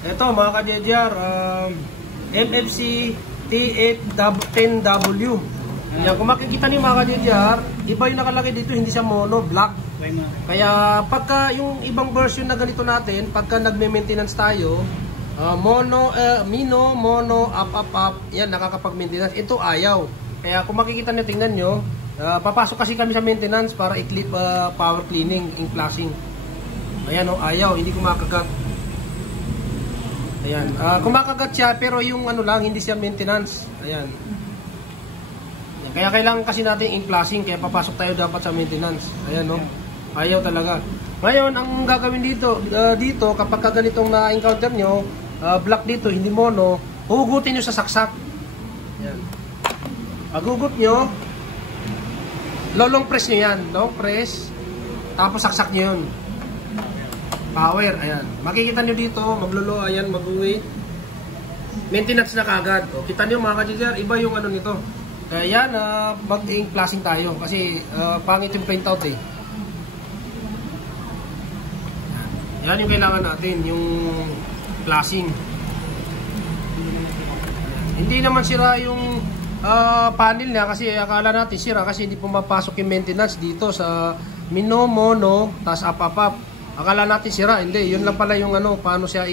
Ito mga ka-JJR, MFC T810W. Yan, kung makikita niyo mga ka-JJR, iba yung nakalagay dito, hindi siya mono, black. Kaya pagka yung ibang version na ganito natin, pagka nagme-maintenance tayo, mono, up, yan, nakakapag-maintenance. Ito ayaw. Kaya kung makikita niyo, tingnan niyo, papasok kasi kami sa maintenance para i-clip power cleaning, ink flashing. Ayan o, ayaw, hindi kumakagat. Ayan, kumakagat siya pero yung ano lang, hindi siya maintenance. Ayan. Kaya kailangan kasi natin ink flashing, kaya papasok tayo dapat sa maintenance. Ayan no, ayaw talaga. Ngayon, ang gagawin dito, kapag ganitong na-encounter nyo, black dito, hindi mono, hugutin nyo sa saksak. Ayan. Paghugot nyo, long press nyo yan, long press, tapos saksak nyo yun. Power, ayan. Makikita nyo dito, maglolo, ayan, mag-uwi. Maintenance na kagad. O, kita nyo mga ka-JJR, iba yung ano nito. Kaya yan, mag-ink flashing tayo. Kasi pangit yung printout eh. Yan yung kailangan natin, yung flashing. Hindi naman sira yung panel niya kasi akala natin sira kasi hindi pumapasok yung maintenance dito sa mono, tas up. Akala natin sira, hindi. Yun lang pala yung ano, paano siya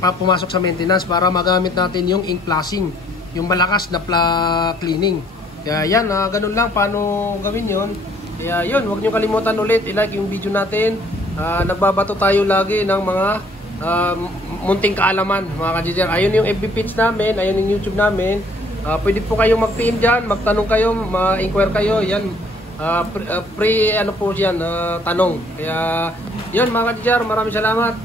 pumasok sa maintenance para magamit natin yung ink flashing, yung malakas na cleaning. Kaya yan, ganun lang paano gawin yun. Kaya yun, huwag nyo kalimutan ulit i-like yung video natin. Nagbabato tayo lagi ng mga munting kaalaman mga ka-JJR. Ayun yung FB page namin, ayun yung YouTube namin. Pwede po kayong mag-PM dyan, magtanong kayo, ma-inquire kayo. Yan, ano po yan, tanong. Kaya yun mga ka-JJR, maraming salamat.